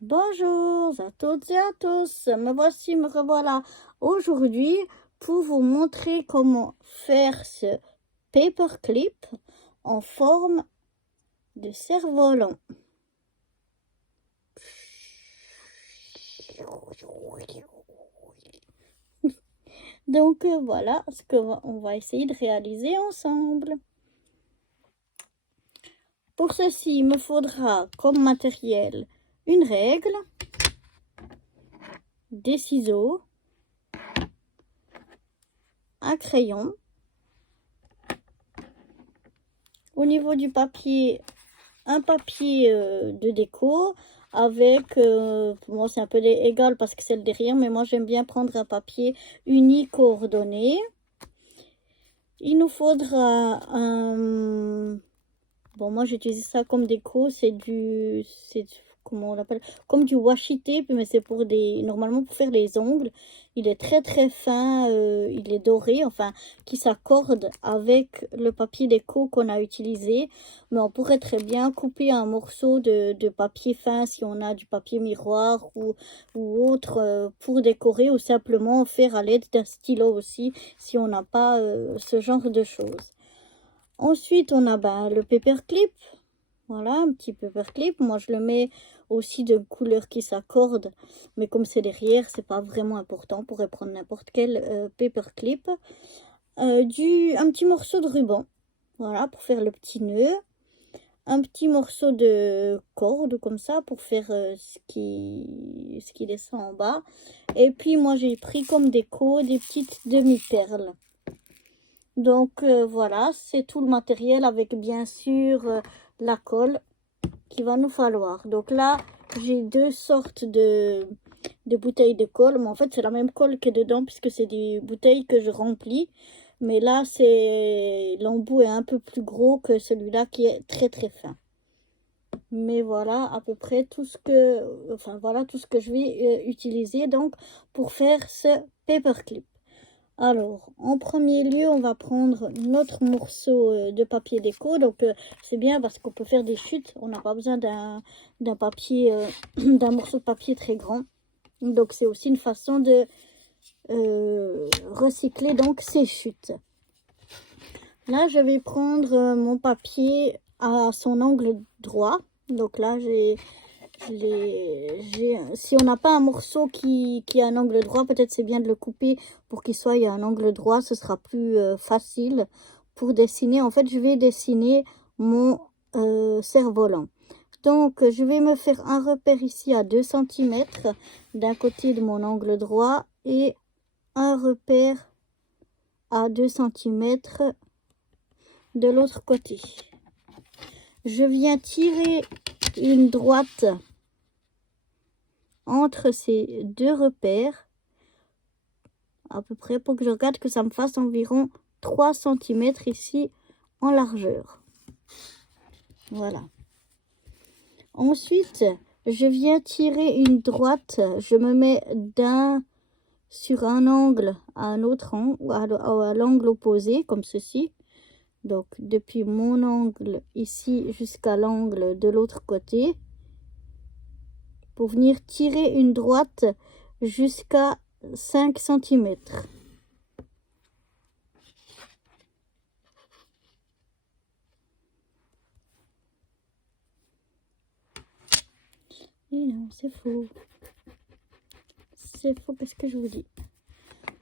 Bonjour à toutes et à tous, me revoilà aujourd'hui pour vous montrer comment faire ce paperclip en forme de cerf-volant. Donc voilà ce qu'on va essayer de réaliser ensemble. Pour ceci, il me faudra comme matériel une règle, des ciseaux, un crayon. Au niveau du papier, un papier de déco avec, bon c'est un peu égal parce que c'est le derrière, mais moi j'aime bien prendre un papier uni coordonné. Il nous faudra un... Bon, moi j'utilise ça comme déco, comment on l'appelle, comme du washi tape, mais c'est pour normalement pour faire les ongles. Il est très très fin, il est doré, enfin, qui s'accorde avec le papier déco qu'on a utilisé. Mais on pourrait très bien couper un morceau de papier fin si on a du papier miroir ou autre pour décorer, ou simplement faire à l'aide d'un stylo aussi si on n'a pas ce genre de choses. Ensuite, on a le paperclip. Voilà, un petit paperclip. Moi, je le mets aussi de couleurs qui s'accordent. Mais comme c'est derrière, c'est pas vraiment important. On pourrait prendre n'importe quel paperclip. Un petit morceau de ruban. Voilà, pour faire le petit nœud. Un petit morceau de corde, comme ça, pour faire ce qui descend en bas. Et puis, moi, j'ai pris comme déco des petites demi-perles. Donc voilà, c'est tout le matériel avec bien sûr la colle qu'il va nous falloir. Donc là, j'ai deux sortes de bouteilles de colle, mais en fait c'est la même colle que dedans puisque c'est des bouteilles que je remplis. Mais là, l'embout est un peu plus gros que celui-là qui est très très fin. Mais voilà à peu près tout ce que je vais utiliser donc pour faire ce paperclip. Alors, en premier lieu, on va prendre notre morceau de papier déco. Donc, c'est bien parce qu'on peut faire des chutes. On n'a pas besoin d'un papier, d'un morceau de papier très grand. Donc, c'est aussi une façon de recycler donc ces chutes. Là, je vais prendre mon papier à son angle droit. Donc là, si on n'a pas un morceau qui a un angle droit, peut-être c'est bien de le couper pour qu'il soit à un angle droit. Ce sera plus facile pour dessiner. En fait, je vais dessiner mon cerf-volant. Donc, je vais me faire un repère ici à 2 cm d'un côté de mon angle droit et un repère à 2 cm de l'autre côté. Je viens tirer une droite entre ces deux repères à peu près pour que je regarde que ça me fasse environ 3 cm ici en largeur. Voilà. Ensuite, je viens tirer une droite. Je me mets sur un angle à un autre angle, à l'angle opposé, comme ceci. Donc, depuis mon angle ici jusqu'à l'angle de l'autre côté. Pour venir tirer une droite jusqu'à 5 cm. Et non, c'est faux. C'est faux, qu'est-ce que je vous dis?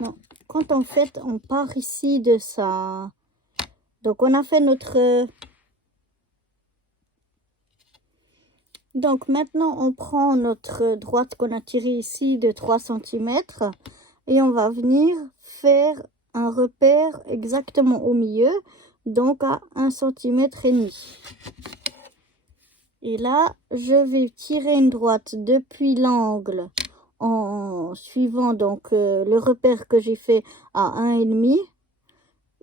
Non, quand en fait on part ici de ça. Donc on a fait notre... Donc maintenant on prend notre droite qu'on a tirée ici de 3 cm. Et on va venir faire un repère exactement au milieu. Donc à 1,5 cm. Et là, je vais tirer une droite depuis l'angle en suivant donc le repère que j'ai fait à 1,5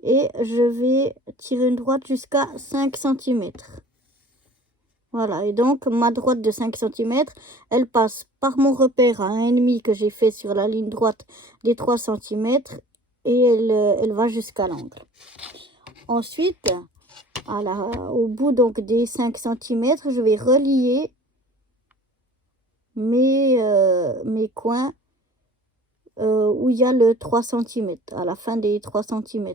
et je vais tirer une droite jusqu'à 5 cm. Voilà, et donc ma droite de 5 cm, elle passe par mon repère à 1,5 que j'ai fait sur la ligne droite des 3 cm et elle va jusqu'à l'angle. Ensuite, au bout donc des 5 cm, je vais relier mes coins où il y a le 3 cm, à la fin des 3 cm.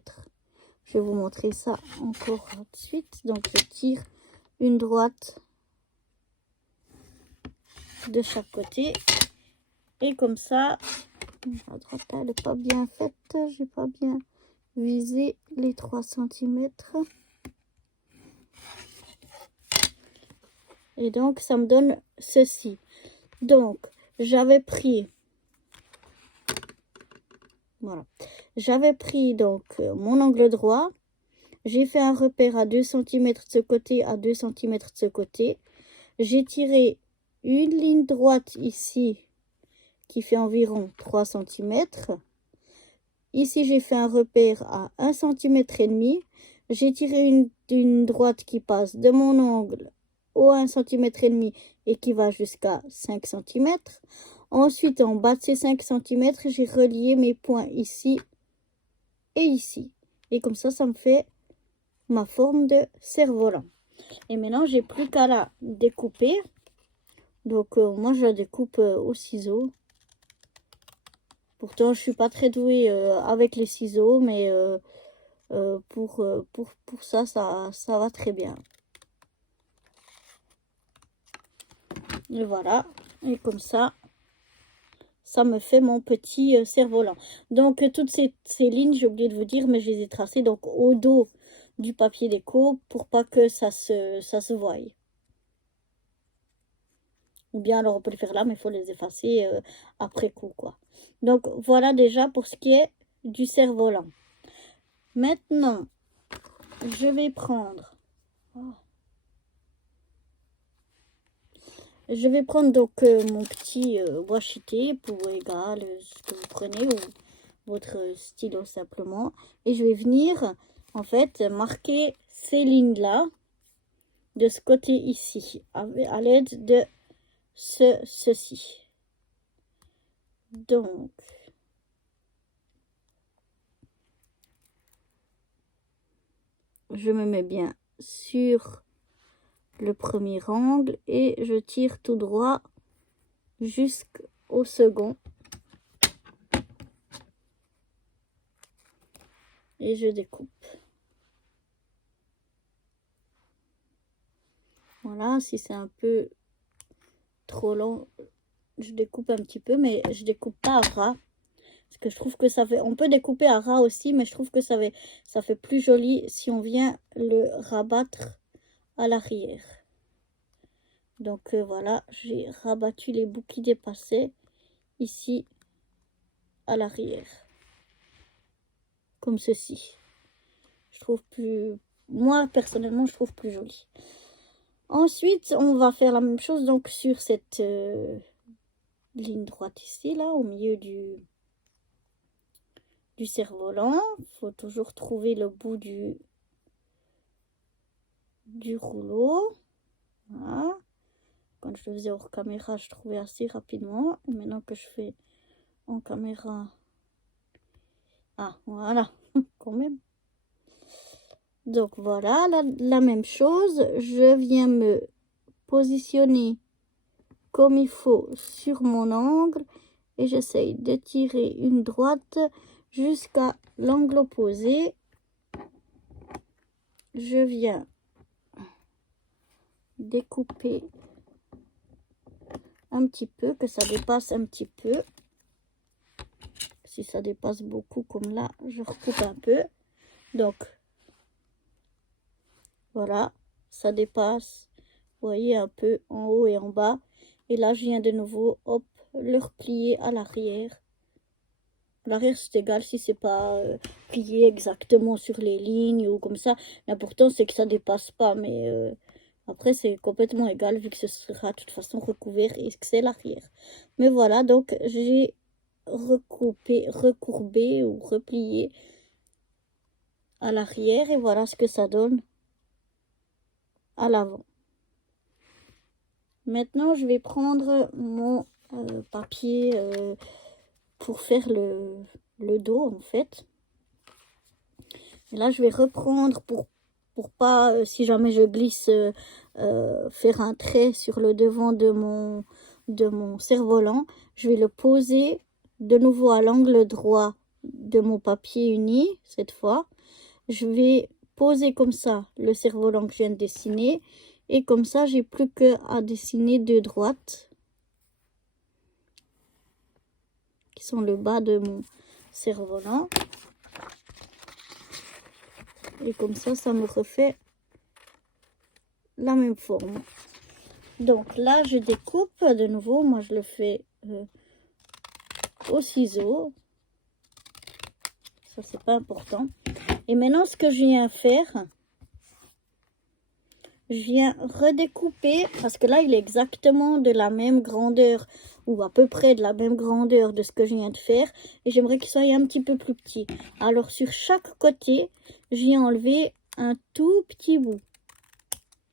Je vais vous montrer ça encore tout de suite. Donc je tire une droite de chaque côté. Et comme ça, la droite elle n'est pas bien faite. J'ai pas bien visé les 3 cm. Et donc ça me donne ceci. Donc j'avais pris, voilà, j'avais pris donc mon angle droit. J'ai fait un repère à 2 cm de ce côté, à 2 cm de ce côté. J'ai tiré une ligne droite ici qui fait environ 3 cm. Ici, j'ai fait un repère à 1 cm et demi. J'ai tiré une droite qui passe de mon angle au 1 cm et demi et qui va jusqu'à 5 cm. Ensuite, en bas de ces 5 cm, j'ai relié mes points ici et ici. Et comme ça me fait ma forme de cerf-volant. Et maintenant, j'ai plus qu'à la découper. Donc, moi, je la découpe au ciseau. Pourtant, je suis pas très douée avec les ciseaux, mais pour ça, ça va très bien. Et voilà. Et comme ça me fait mon petit cerf-volant. Donc, toutes ces lignes, j'ai oublié de vous dire, mais je les ai tracées donc au dos du papier déco pour pas que ça se voie. Ou bien alors on peut le faire là, mais il faut les effacer après coup, quoi. Donc voilà déjà pour ce qui est du cerf-volant. Maintenant, je vais prendre... Je vais prendre donc mon petit washi tape ou égal ce que vous prenez ou votre stylo simplement. Et je vais venir en fait marquer ces lignes-là de ce côté ici à l'aide de ceci. Donc, je me mets bien sur le premier angle et je tire tout droit jusqu'au second. Et je découpe. Voilà, si c'est un peu trop long, je découpe un petit peu, mais je découpe pas à ras. Parce que je trouve que ça fait... On peut découper à ras aussi, mais je trouve que ça fait plus joli si on vient le rabattre à l'arrière. Donc voilà, j'ai rabattu les bouts qui dépassaient ici à l'arrière. Comme ceci. Je trouve plus... Moi, personnellement, je trouve plus joli. Ensuite, on va faire la même chose donc sur cette ligne droite ici, là, au milieu du cerf-volant. Il faut toujours trouver le bout du rouleau. Voilà. Quand je le faisais hors caméra, je trouvais assez rapidement. Et maintenant que je fais en caméra... Ah, voilà, quand même. Donc voilà, la même chose. Je viens me positionner comme il faut sur mon angle. Et j'essaye de tirer une droite jusqu'à l'angle opposé. Je viens découper un petit peu, que ça dépasse un petit peu. Si ça dépasse beaucoup comme là, je recoupe un peu. Donc, voilà, ça dépasse, vous voyez, un peu en haut et en bas. Et là, je viens de nouveau, hop, le replier à l'arrière. L'arrière, c'est égal si c'est pas plié exactement sur les lignes ou comme ça. L'important, c'est que ça dépasse pas. Mais après, c'est complètement égal vu que ce sera de toute façon recouvert et que c'est l'arrière. Mais voilà, donc j'ai recoupé, recourbé ou replié à l'arrière. Et voilà ce que ça donne à l'avant. Maintenant, je vais prendre mon papier pour faire le dos en fait. Et là, je vais reprendre pour pas, si jamais je glisse, faire un trait sur le devant de de mon cerf-volant, je vais le poser de nouveau à l'angle droit de mon papier uni, cette fois. Je vais poser comme ça le cerf-volant que je viens de dessiner. Et comme ça, j'ai plus qu'à dessiner deux droites qui sont le bas de mon cerf-volant. Et comme ça me refait la même forme. Donc là, je découpe de nouveau. Moi, je le fais au ciseau. Ça, c'est pas important. Et maintenant, ce que je viens faire, je viens redécouper, parce que là, il est exactement de la même grandeur, ou à peu près de la même grandeur de ce que je viens de faire. Et j'aimerais qu'il soit un petit peu plus petit. Alors, sur chaque côté, je viens enlever un tout petit bout.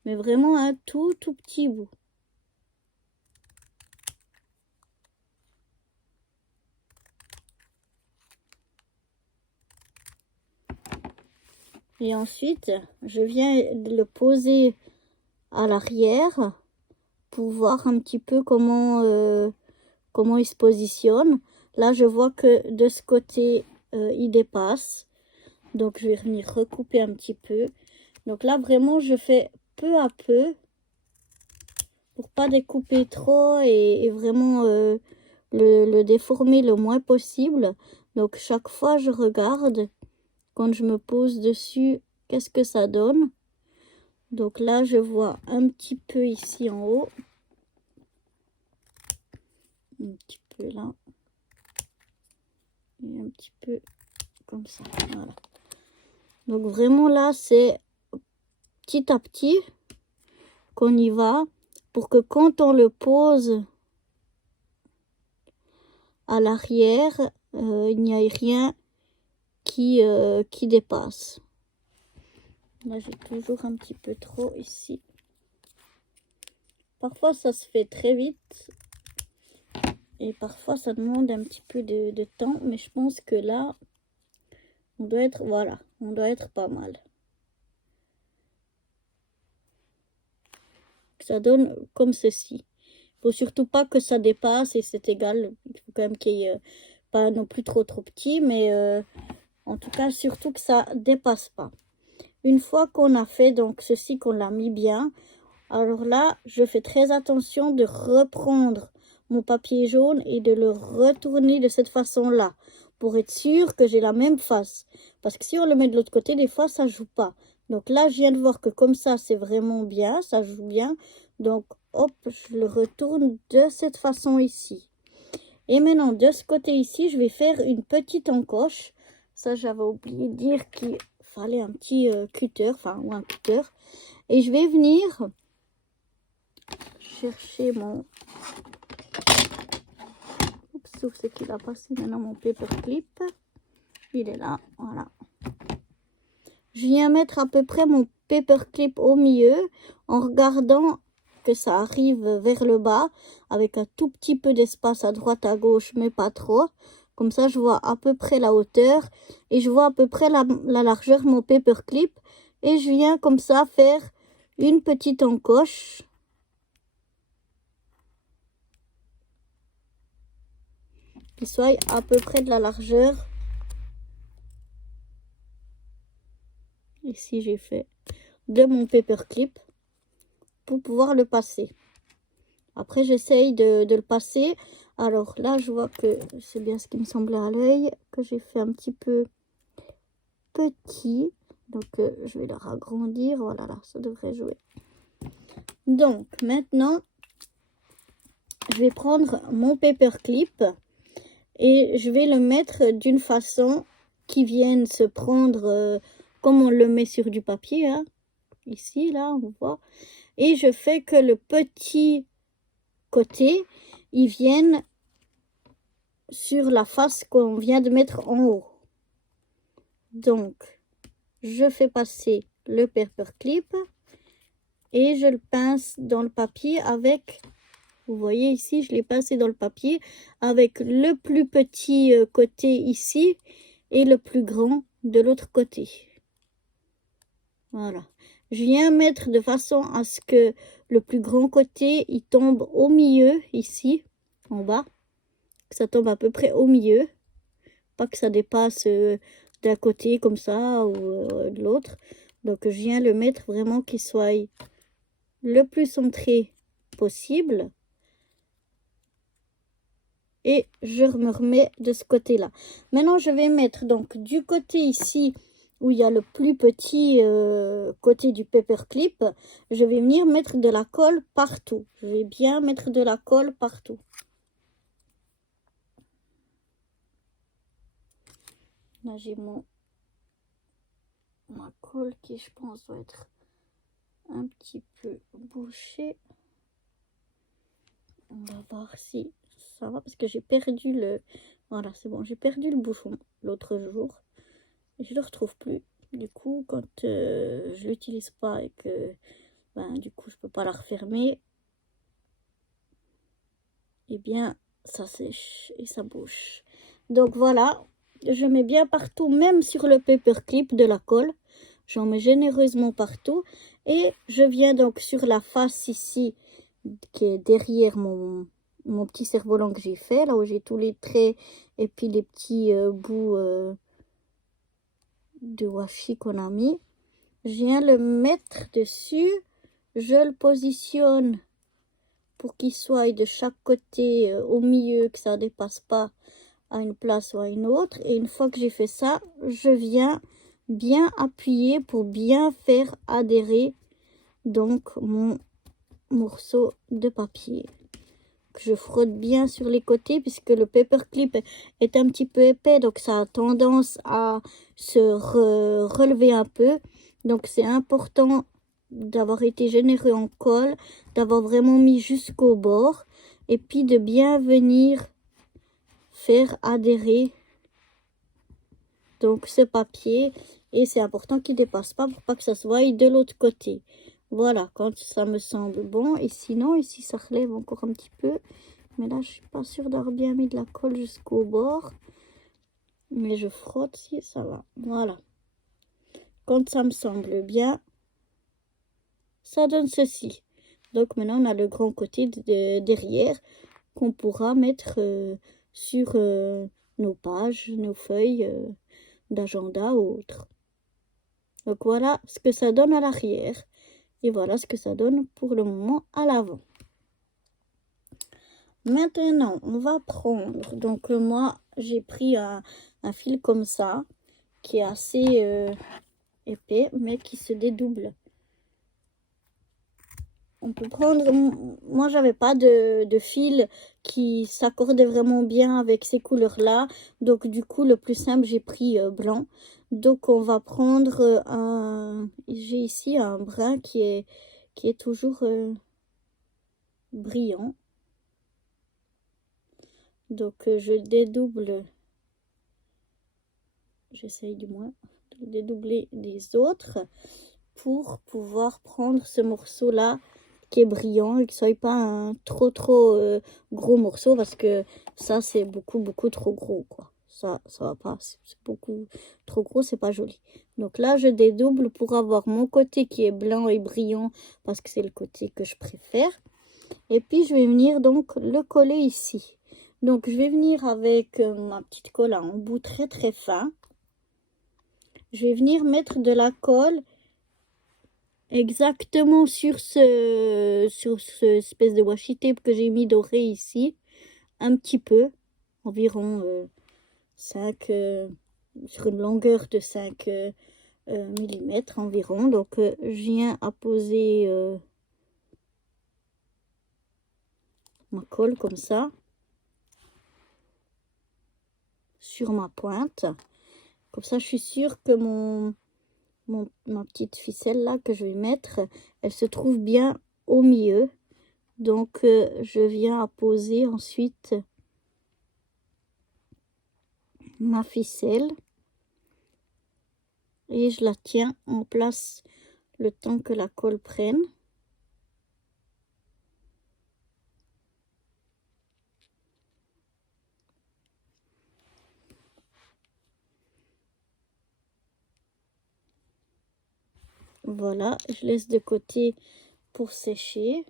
Mais vraiment un tout petit bout. Et ensuite, je viens le poser à l'arrière pour voir un petit peu comment il se positionne. Là, je vois que de ce côté, il dépasse. Donc, je vais venir recouper un petit peu. Donc là, vraiment, je fais peu à peu pour pas découper trop et vraiment le déformer le moins possible. Donc, chaque fois, je regarde quand je me pose dessus, qu'est-ce que ça donne. Donc là, je vois un petit peu ici en haut. Un petit peu là. Et un petit peu comme ça. Voilà. Donc vraiment là, c'est petit à petit qu'on y va pour que quand on le pose à l'arrière, il n'y ait rien qui dépasse. Là, j'ai toujours un petit peu trop ici. Parfois, ça se fait très vite. Et parfois, ça demande un petit peu de temps. Mais je pense que là, on doit être, voilà, on doit être pas mal. Ça donne comme ceci. Il faut surtout pas que ça dépasse et c'est égal. Il faut quand même qu'il y ait pas non plus trop petit. Mais en tout cas, surtout que ça dépasse pas. Une fois qu'on a fait donc ceci, qu'on l'a mis bien, alors là, je fais très attention de reprendre mon papier jaune et de le retourner de cette façon-là pour être sûr que j'ai la même face. Parce que si on le met de l'autre côté, des fois, ça joue pas. Donc là, je viens de voir que comme ça, c'est vraiment bien, ça joue bien. Donc, hop, je le retourne de cette façon ici. Et maintenant, de ce côté ici, je vais faire une petite encoche. Ça, j'avais oublié de dire qu'il fallait un petit cutter, enfin, ou un cutter. Et je vais venir chercher mon... Oups, où c'est qu'il a passé maintenant mon paperclip. Il est là, voilà. Je viens mettre à peu près mon paperclip au milieu en regardant que ça arrive vers le bas avec un tout petit peu d'espace à droite à gauche mais pas trop. Comme ça je vois à peu près la hauteur et je vois à peu près la largeur de mon paperclip et je viens comme ça faire une petite encoche. Qui soit à peu près de la largeur. Ici j'ai fait de mon paperclip pour pouvoir le passer. Après j'essaye de le passer. Alors là je vois que c'est bien ce qui me semblait à l'œil, que j'ai fait un petit peu petit. Donc je vais le agrandir. Voilà, là ça devrait jouer. Donc maintenant je vais prendre mon paperclip et je vais le mettre d'une façon qui vienne se prendre comme on le met sur du papier, hein. Ici, là, on voit. Et je fais que le petit côté, il vienne sur la face qu'on vient de mettre en haut. Donc, je fais passer le paperclip et je le pince dans le papier avec, vous voyez ici, je l'ai pincé dans le papier avec le plus petit côté ici et le plus grand de l'autre côté. Voilà. Je viens mettre de façon à ce que le plus grand côté, il tombe au milieu, ici, en bas. Que ça tombe à peu près au milieu. Pas que ça dépasse d'un côté comme ça ou de l'autre. Donc je viens le mettre vraiment qu'il soit le plus centré possible. Et je me remets de ce côté-là. Maintenant, je vais mettre donc du côté ici où il y a le plus petit côté du paperclip. Je vais venir mettre de la colle partout. Je vais bien mettre de la colle partout. Là, j'ai ma colle qui, je pense, doit être un petit peu bouchée. On va voir si ça va parce que j'ai perdu le... Voilà, c'est bon, j'ai perdu le bouchon l'autre jour. Et je le retrouve plus. Du coup, quand je l'utilise pas et que du coup je peux pas la refermer, et bien ça sèche et ça bouche. Donc voilà, je mets bien partout, même sur le paperclip de la colle. J'en mets généreusement partout. Et je viens donc sur la face ici, qui est derrière mon petit cerf-volant que j'ai fait, là où j'ai tous les traits et puis les petits bouts de washi qu'on a mis. Je viens le mettre dessus. Je le positionne pour qu'il soit de chaque côté au milieu, que ça ne dépasse pas à une place ou à une autre. Et une fois que j'ai fait ça, je viens bien appuyer pour bien faire adhérer donc mon morceau de papier. Que je frotte bien sur les côtés puisque le paperclip est un petit peu épais, donc ça a tendance à se relever un peu. Donc c'est important d'avoir été généreux en colle, d'avoir vraiment mis jusqu'au bord et puis de bien venir faire adhérer donc ce papier. Et c'est important qu'il ne dépasse pas pour pas que ça se voie de l'autre côté. Voilà, quand ça me semble bon. Et sinon, ici ça relève encore un petit peu. Mais là, je suis pas sûre d'avoir bien mis de la colle jusqu'au bord. Mais je frotte si ça va. Voilà. Quand ça me semble bien, ça donne ceci. Donc maintenant, on a le grand côté derrière qu'on pourra mettre sur nos pages, nos feuilles d'agenda ou autres. Donc voilà ce que ça donne à l'arrière. Et voilà ce que ça donne pour le moment à l'avant. Maintenant, on va prendre, donc moi j'ai pris un fil comme ça, qui est assez épais, mais qui se dédouble. On peut prendre, moi j'avais pas de fil qui s'accordait vraiment bien avec ces couleurs-là, donc du coup le plus simple j'ai pris blanc. Donc on va prendre j'ai ici un brun qui est toujours brillant. Donc je dédouble, j'essaye du moins de dédoubler les autres pour pouvoir prendre ce morceau là qui est brillant et que ce soit pas un trop gros morceau parce que ça c'est beaucoup trop gros quoi. Ça va pas, c'est beaucoup trop gros, c'est pas joli. Donc là je dédouble pour avoir mon côté qui est blanc et brillant parce que c'est le côté que je préfère. Et puis je vais venir donc le coller ici. Donc je vais venir avec ma petite colle à embout très fin. Je vais venir mettre de la colle exactement sur ce espèce de washi tape que j'ai mis doré ici. Un petit peu, environ 5, sur une longueur de 5 mm environ. Donc je viens à poser ma colle comme ça sur ma pointe. Comme ça, je suis sûre que ma petite ficelle là que je vais mettre, elle se trouve bien au milieu. Donc, je viens à poser ensuite ma ficelle. Et je la tiens en place le temps que la colle prenne. Voilà, je laisse de côté pour sécher.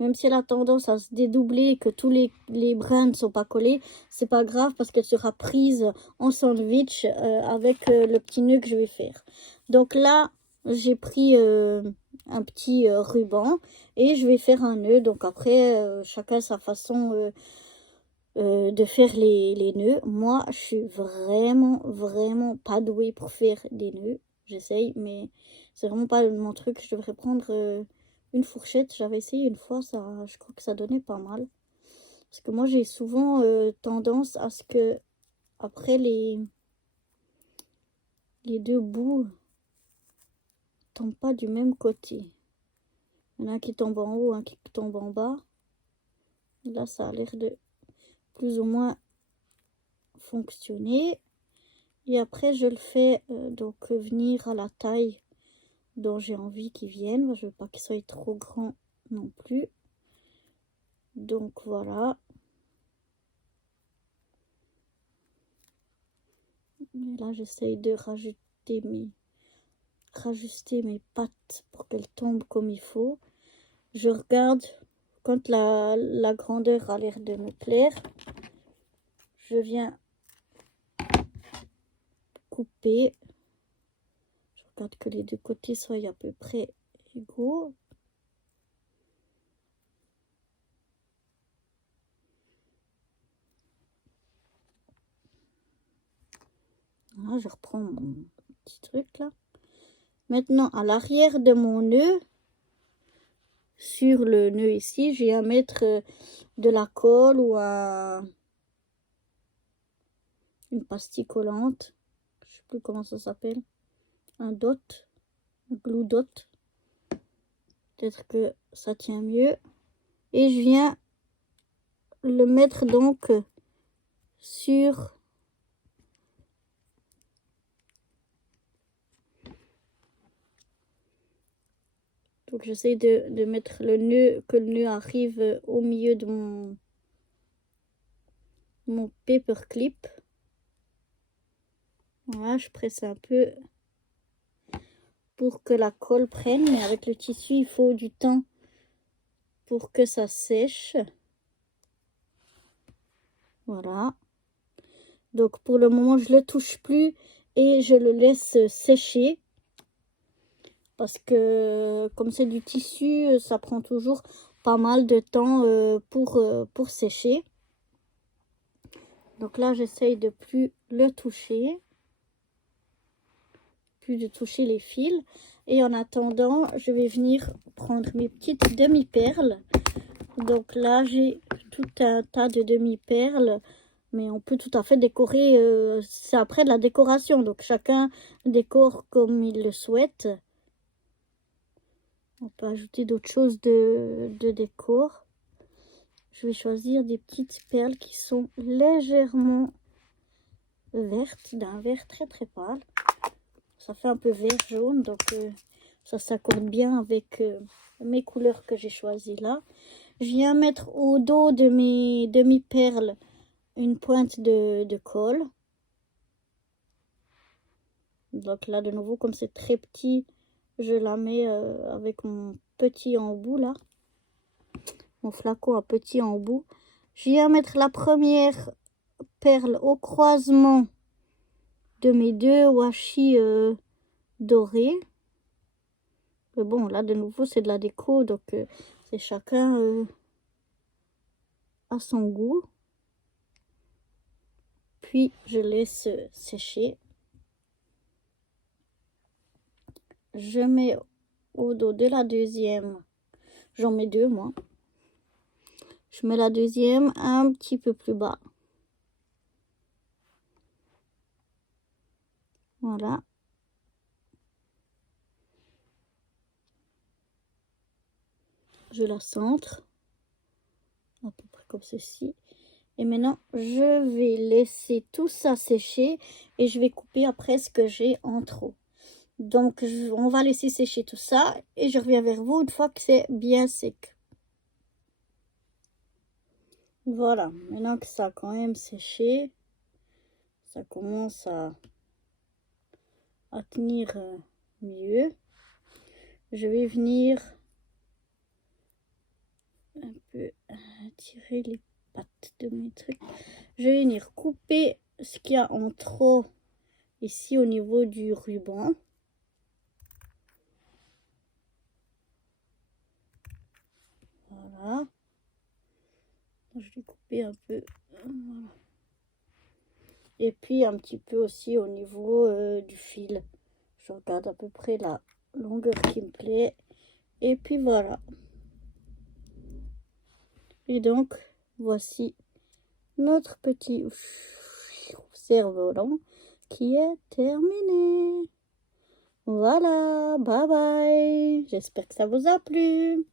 Même si elle a tendance à se dédoubler, que tous les brins ne sont pas collés, c'est pas grave parce qu'elle sera prise en sandwich avec le petit nœud que je vais faire. Donc là, j'ai pris un petit ruban et je vais faire un nœud. Donc après, chacun sa façon de faire les nœuds. Moi, je suis vraiment pas douée pour faire des nœuds. J'essaye, mais c'est vraiment pas mon truc. Je devrais prendre une fourchette. J'avais essayé une fois, ça, je crois que ça donnait pas mal. Parce que moi, j'ai souvent tendance à ce que, après les deux bouts tombent pas du même côté. Il y en a un qui tombe en haut, un qui tombe en bas. Là, ça a l'air de plus ou moins fonctionner. Et après, je le fais donc venir à la taille dont j'ai envie qu'il vienne. Je veux pas qu'il soit trop grand non plus. Donc voilà. Et là, j'essaye de rajuster mes pattes pour qu'elles tombent comme il faut. Je regarde quand la grandeur a l'air de me plaire. Je viens couper. Je regarde que les deux côtés soient à peu près égaux. Là, je reprends mon petit truc là. Maintenant, à l'arrière de mon nœud, sur le nœud ici, je viens mettre de la colle ou une pastille collante. Je sais plus comment ça s'appelle. Un dot, un glue dot. Peut-être que ça tient mieux. Et je viens le mettre donc sur donc j'essaie de mettre le nœud, que le nœud arrive au milieu de mon paperclip. Voilà, je presse un peu pour que la colle prenne, mais avec le tissu il faut du temps pour que ça sèche. Voilà. Donc pour le moment je le touche plus et je le laisse sécher. Parce que comme c'est du tissu, ça prend toujours pas mal de temps pour sécher. Donc là, j'essaye de plus le toucher. Plus de toucher les fils. Et en attendant, je vais venir prendre mes petites demi-perles. Donc là, j'ai tout un tas de demi-perles. Mais on peut tout à fait décorer. C'est après de la décoration. Donc chacun décore comme il le souhaite. On peut ajouter d'autres choses de décor. Je vais choisir des petites perles qui sont légèrement vertes, d'un vert très pâle. Ça fait un peu vert jaune, donc ça s'accorde bien avec mes couleurs que j'ai choisies là. Je viens mettre au dos de mes demi-perles une pointe de colle. Donc là, de nouveau, comme c'est très petit, je la mets avec mon petit embout là. Mon flacon à petit embout. Je viens mettre la première perle au croisement de mes deux washi dorés. Mais bon, là de nouveau c'est de la déco, donc c'est chacun à son goût. Puis je laisse sécher. Je mets au dos de la deuxième, j'en mets deux moi. Je mets la deuxième un petit peu plus bas. Voilà. Je la centre. À peu près comme ceci. Et maintenant, je vais laisser tout ça sécher et je vais couper après ce que j'ai en trop. Donc, on va laisser sécher tout ça et je reviens vers vous une fois que c'est bien sec. Voilà, maintenant que ça a quand même séché, ça commence à tenir mieux. Je vais venir un peu tirer les pattes de mes trucs. Je vais venir couper ce qu'il y a en trop ici au niveau du ruban. Voilà. Je vais couper un peu. Voilà. Et puis un petit peu aussi au niveau du fil. Je regarde à peu près la longueur qui me plaît. Et puis voilà. Et donc, voici notre petit cerf-volant qui est terminé. Voilà, bye bye. J'espère que ça vous a plu.